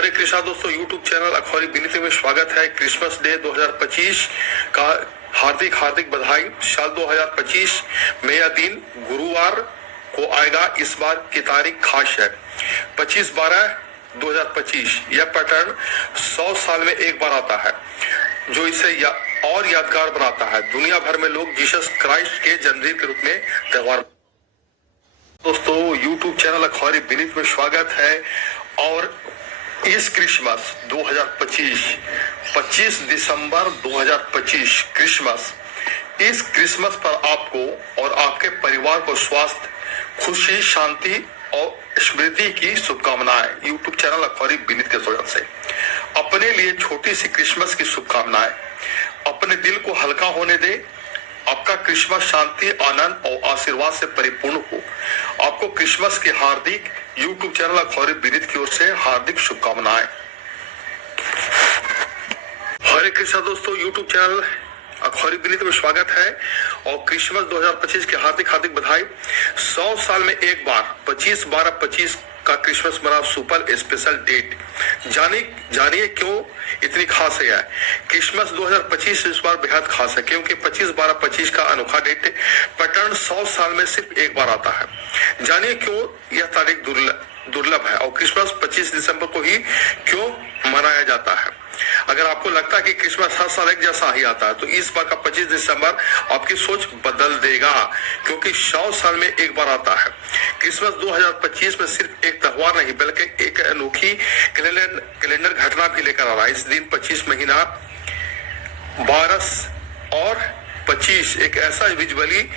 हरे कृष्णा दोस्तों, YouTube channel अखबारी विनीति में स्वागत है। क्रिसमस डे 2025 का हार्दिक हार्दिक बधाई। साल 2025 में यह दिन गुरुवार को आएगा। इस बार की तारीख खास है 25/12/2025। यह पैटर्न 100 साल में एक बार आता है, जो इसे और यादगार बनाता है। दुनिया भर में लोग जीसस क्राइस्ट के जन्मदिन के रूप में त्योहार। दोस्तों, यूट्यूब चैनल अखबारी विनीत में स्वागत है। और इस क्रिसमस 2025 25 दिसंबर 2025 क्रिसमस, इस क्रिसमस पर आपको और आपके परिवार को स्वास्थ्य, खुशी, शांति और स्मृति की शुभकामनाएं। यूट्यूब चैनल अखबारी विनीत के सोच से अपने लिए छोटी सी क्रिसमस की शुभकामनाएं। अपने दिल को हल्का होने दे। आपका क्रिसमस शांति, आनंद और आशीर्वाद से परिपूर्ण हो। आपको क्रिसमस की हार्दिक यूट्यूब चैनल अखबारी विनीत की ओर से हार्दिक शुभकामनाएं। हरे कृष्णा दोस्तों, यूट्यूब चैनल अखबारी विनीत में स्वागत है और क्रिसमस 2025 की हार्दिक हार्दिक बधाई। 100 साल में एक बार 25/12/25 का क्रिसमस बना सुपर स्पेशल डेट। जानिए क्यों इतनी खास है यह क्रिसमस 2025 इस बार बेहद खास है, क्योंकि 25/12/25 का अनोखा डेट पैटर्न 100 साल में सिर्फ एक बार आता है। जानिए क्यों यह तारीख दुर्लभ है और क्रिसमस 25 दिसंबर को ही क्यों मनाया जाता है। अगर आपको लगता है कि क्रिसमस हर साल एक जैसा ही आता है, तो इस बार का 25 दिसंबर आपकी सोच बदल देगा, क्योंकि 100 साल में एक बार आता है। क्रिसमस 2025 में सिर्फ एक त्योहार नहीं, बल्कि एक अनोखी कैलेंडर घटना भी लेकर आ रहा है। इस दिन 25 महीना 12 और 25 एक ऐसा विजुअली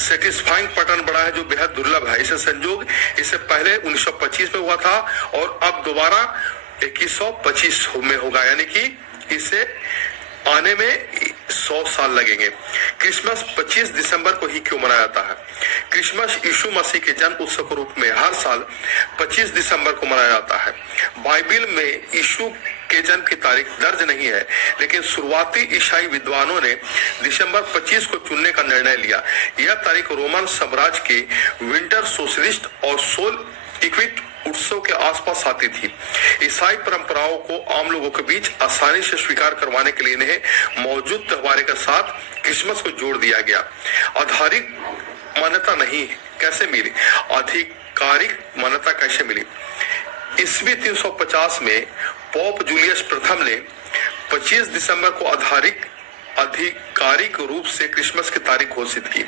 सेटिस्फाइंग पैटर्न बना है जो बेहद दुर्लभ है। इसे संयोग इससे पहले 1925 में हुआ था और अब दोबारा 2125 में होगा, यानी कि इसे आने में 100 साल लगेंगे। क्रिसमस 25 दिसंबर को ही क्यों मनाया जाता है। क्रिसमस यीशु मसीह के जन्म उत्सव के रूप में हर साल 25 दिसंबर को मनाया जाता है। बाइबल में यीशु के जन्म की तारीख दर्ज नहीं है, लेकिन शुरुआती ईसाई विद्वानों ने दिसंबर 25 को चुनने का निर्णय लिया। यह तारीख रोमन साम्राज्य के विंटर सोशलिस्ट और सोल इक्विट उत्सव के आसपास आती थी। ईसाई परंपराओं को आम लोगों के बीच आसानी से स्वीकार करवाने के लिए इन्हें मौजूद त्योहार के साथ क्रिसमस को जोड़ दिया गया। आधारिक मान्यता नहीं कैसे मिली, आधिकारिक मान्यता कैसे मिली। ईस्वी 350 में पोप जूलियस प्रथम ने 25 दिसंबर को आधिकारिक रूप से क्रिसमस की तारीख घोषित की।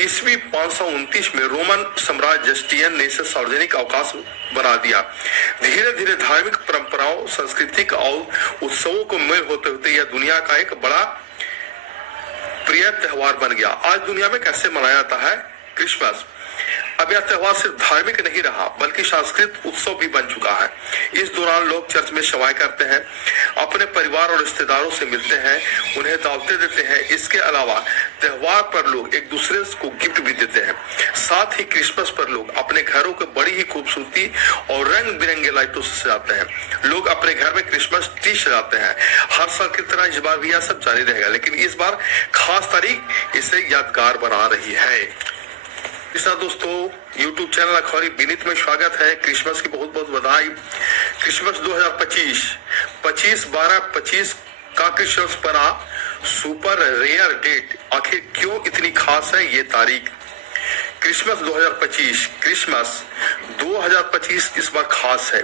ईस्वी 529 में रोमन सम्राट जस्टियन ने इसे सार्वजनिक अवकाश बना दिया। धीरे धीरे धार्मिक परंपराओं, सांस्कृतिक और उत्सवों को मेल होते होते यह दुनिया का एक बड़ा प्रिय त्योहार बन गया। आज दुनिया में कैसे मनाया जाता है क्रिसमस। अब यह त्योहार सिर्फ धार्मिक नहीं रहा, बल्कि सांस्कृतिक उत्सव भी बन चुका है। इस दौरान लोग चर्च में सेवाएं करते हैं, अपने परिवार और रिश्तेदारों से मिलते हैं, उन्हें दावतें देते हैं। इसके अलावा त्योहार पर लोग एक दूसरे को गिफ्ट भी देते हैं। साथ ही क्रिसमस पर लोग अपने घरों को बड़ी ही खूबसूरती और रंग बिरंगे लाइटों से सजाते हैं। लोग अपने घर में क्रिसमस ट्री सजाते हैं। हर साल की तरह इस बार भी यह सब जारी रहेगा, लेकिन इस बार खास तारीख इसे यादगार बना रही है। दोस्तों, यूट्यूब चैनल अखबारी विनीत में स्वागत है। क्रिसमस की बहुत बहुत बधाई। क्रिसमस 2025 25/12/25 का क्रिसमस बना सुपर रेयर डेट। आखिर क्यों इतनी खास है ये तारीख। क्रिसमस 2025 इस बार खास है,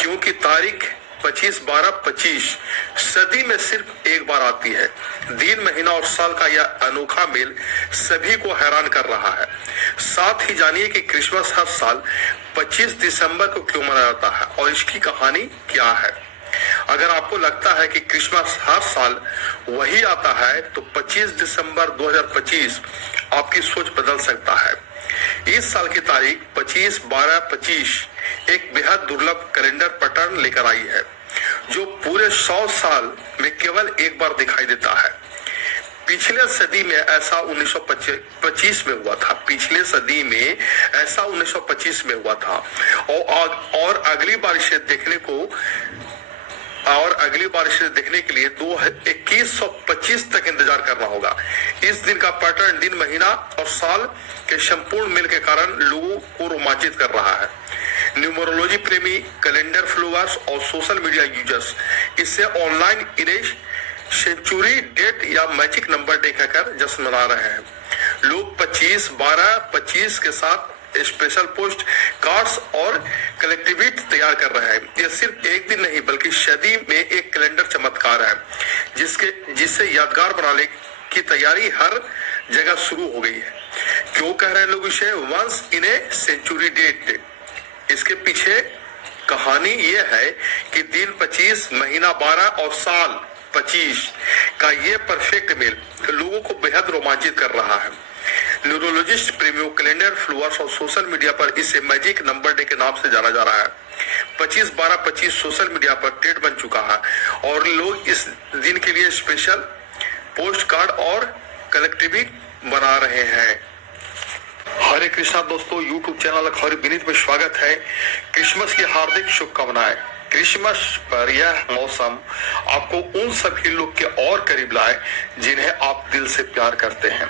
क्योंकि तारीख 25/12/25 सदी में सिर्फ एक बार आती है। दिन, महीना और साल का यह अनोखा मेल सभी को हैरान कर रहा है। साथ ही जानिए कि क्रिसमस हर साल 25 दिसंबर को क्यों मनाया जाता है और इसकी कहानी क्या है। अगर आपको लगता है कि क्रिसमस हर साल वही आता है, तो 25 दिसंबर 2025 आपकी सोच बदल सकता है। इस साल की तारीख 25/12/25 एक बेहद दुर्लभ कैलेंडर पैटर्न लेकर आई है, जो पूरे 100 साल में केवल एक बार दिखाई देता है। पिछले सदी में ऐसा 1925 में हुआ था। पिछले सदी में ऐसा 1925 में हुआ था और अगली बार इसे देखने के लिए 2125 तक इंतजार करना होगा। इस दिन का पैटर्न दिन, महीना और साल के संपूर्ण मेल के कारण लोगों को रोमांचित कर रहा है। न्यूमरोलॉजी प्रेमी, कैलेंडर फ्लोवर्स और सोशल मीडिया यूजर्स इससे ऑनलाइन इन्हें सेंचुरी डेट या मैजिक नंबर देखकर जश्न मना रहे हैं। लोग 25, 12, 25 के साथ स्पेशल पोस्ट कार्ड्स और कलेक्टिविटी तैयार कर रहे हैं। यह सिर्फ एक दिन नहीं बल्कि सदी में एक कैलेंडर चमत्कार है जिससे यादगार बनाने की तैयारी हर जगह शुरू हो गई है। क्यों कह रहे हैं लोग इसे once in a century date? इसके पीछे कहानी यह है कि दिन 25, महीना 12 और साल 25 का ये परफेक्ट मेल लोगों को बेहद रोमांचित कर रहा है। न्यूरोलॉजिस्ट प्रेमियों, कैलेंडर फ्लूअर्स और सोशल मीडिया पर इसे मैजिक नंबर डे के नाम से जाना जा रहा है। 25, 12, 25 सोशल मीडिया पर ट्रेंड बन चुका है और लोग इस दिन के लिए स्पेशल पोस्ट कार्ड और कलेक्टिविटी बना रहे हैं। हरे कृष्णा दोस्तों, यूट्यूब चैनल अखबारी विनीत में स्वागत है। क्रिसमस की हार्दिक शुभकामनाएं। क्रिसमस पर यह मौसम आपको उन सभी लोग के और करीब लाए जिन्हें आप दिल से प्यार करते हैं।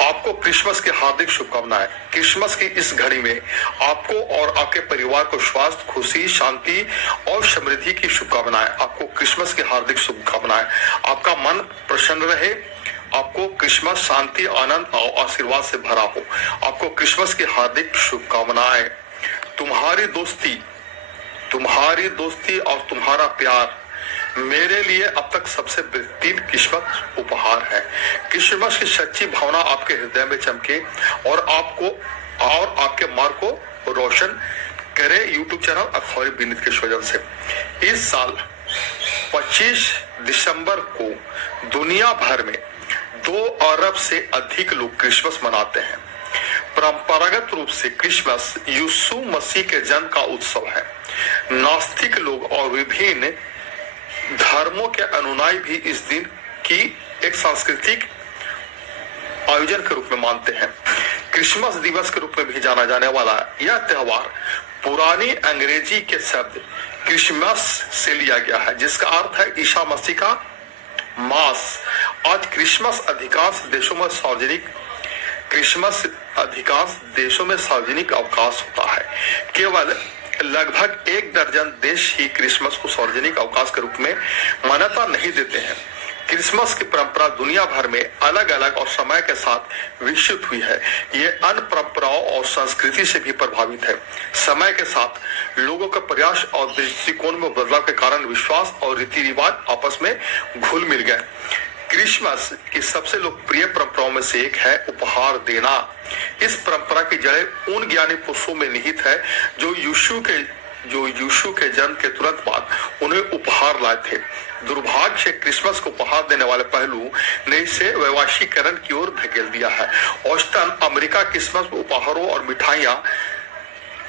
आपको क्रिसमस की हार्दिक शुभकामनाएं। क्रिसमस की इस घड़ी में आपको और आपके परिवार को स्वास्थ्य, खुशी, शांति और समृद्धि की शुभकामनाएं। आपको क्रिसमस की हार्दिक शुभकामनाएं। आपका मन प्रसन्न रहे। आपको क्रिसमस शांति, आनंद और आशीर्वाद से भरा हो। आपको क्रिसमस की हार्दिक शुभकामनाएं। तुम्हारी दोस्ती और तुम्हारा प्यार मेरे लिए अब तक सबसे बेहतरीन क्रिसमस उपहार है। क्रिसमस की सच्ची भावना आपके हृदय में चमके और आपके मार्ग को रोशन करे। यूट्यूब चैनल अखबारी विनीत के सौजन्य से इस साल 25 दिसंबर को दुनिया भर में 2 अरब से अधिक लोग क्रिसमस मनाते हैं। परंपरागत रूप से क्रिसमस यीशु मसीह के जन्म का उत्सव है। नास्तिक लोग और विभिन्न धर्मों के अनुयायी भी इस दिन की एक सांस्कृतिक आयोजन के रूप में मानते हैं। क्रिसमस दिवस के रूप में भी जाना जाने वाला यह त्योहार पुरानी अंग्रेजी के शब्द क्रिसमस से लिया गया है, जिसका अर्थ है ईसा मसीह का मास। आज क्रिसमस अधिकांश देशों में सार्वजनिक अवकाश होता है। केवल लगभग 1 दर्जन देश ही क्रिसमस को सार्वजनिक अवकाश के रूप में मान्यता नहीं देते हैं। क्रिसमस की परंपरा दुनिया भर में अलग अलग और समय के साथ विकसित हुई है। ये अन्य परंपराओं और संस्कृति से भी प्रभावित है। समय के साथ लोगों के प्रयास और दृष्टिकोण में बदलाव के कारण विश्वास और रीति रिवाज आपस में घुल मिल गए। क्रिसमस की सबसे लोकप्रिय परंपराओं में से एक है उपहार देना। इस परंपरा की जड़ें उन ज्ञानी पुरुषों में निहित है जो यीशु के जन्म के तुरंत बाद उन्हें उपहार लाए थे। दुर्भाग्य से क्रिसमस को उपहार देने वाले पहलू ने इसे वैश्वीकरण की ओर धकेल दिया है। औसतन अमेरिका क्रिसमस में उपहारों और मिठाइयां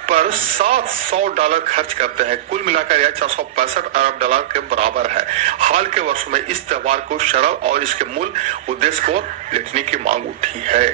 पर $700 खर्च करते हैं। कुल मिलाकर यह $465 अरब के बराबर है। हाल के वर्षों में इस त्योहार को सरल और इसके मूल उद्देश्य को लिखने की मांग उठी है।